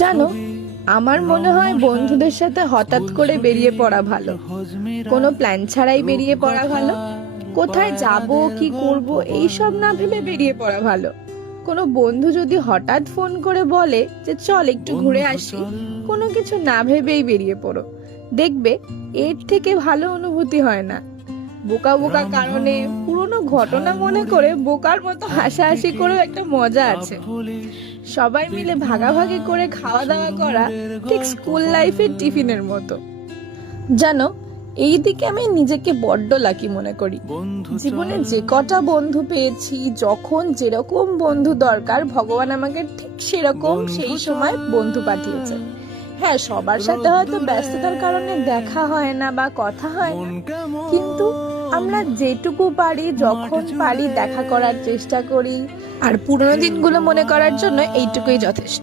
জানো, আমার মনে হয় বন্ধুদের সাথে হঠাৎ করে বেরিয়ে পড়া ভালো। কোনো প্ল্যান ছাড়াই বেরিয়ে পড়া ভালো। কোথায় যাব, কি করব এইসব না ভেবে বেরিয়ে পড়া ভালো। কোনো বন্ধু যদি হঠাৎ ফোন করে বলে যে চল একটু ঘুরে আসি, কোনো কিছু না ভেবেই বেরিয়ে পড়ো। দেখবে এর থেকে ভালো অনুভূতি হয় না। বোকা বোকা কারণে পুরনো ঘটনা মনে করে বোকার মতো হাসাহাসি করেও একটা মজা আছে। সবাই মিলে ভাগাভাগি করে খাওয়া দাওয়া করা ঠিক স্কুল লাইফের টিফিনের মতো। জানো, এই দিকে আমি নিজেকে বড্ড লাকি মনে করি। জীবনে যে কটা বন্ধু পেয়েছি, যখন যেরকম বন্ধু দরকার ভগবান আমাকে ঠিক সেরকম সেই সময় বন্ধু পাঠিয়েছে। হ্যাঁ, সবার সাথে হয়তো ব্যস্ততার কারণে দেখা হয় না বা কথা হয় না, কিন্তু আমরা যেটুকু পারি যখন পারি দেখা করার চেষ্টা করি। আর পুরোনো দিনগুলো মনে করার জন্য এইটুকুই যথেষ্ট।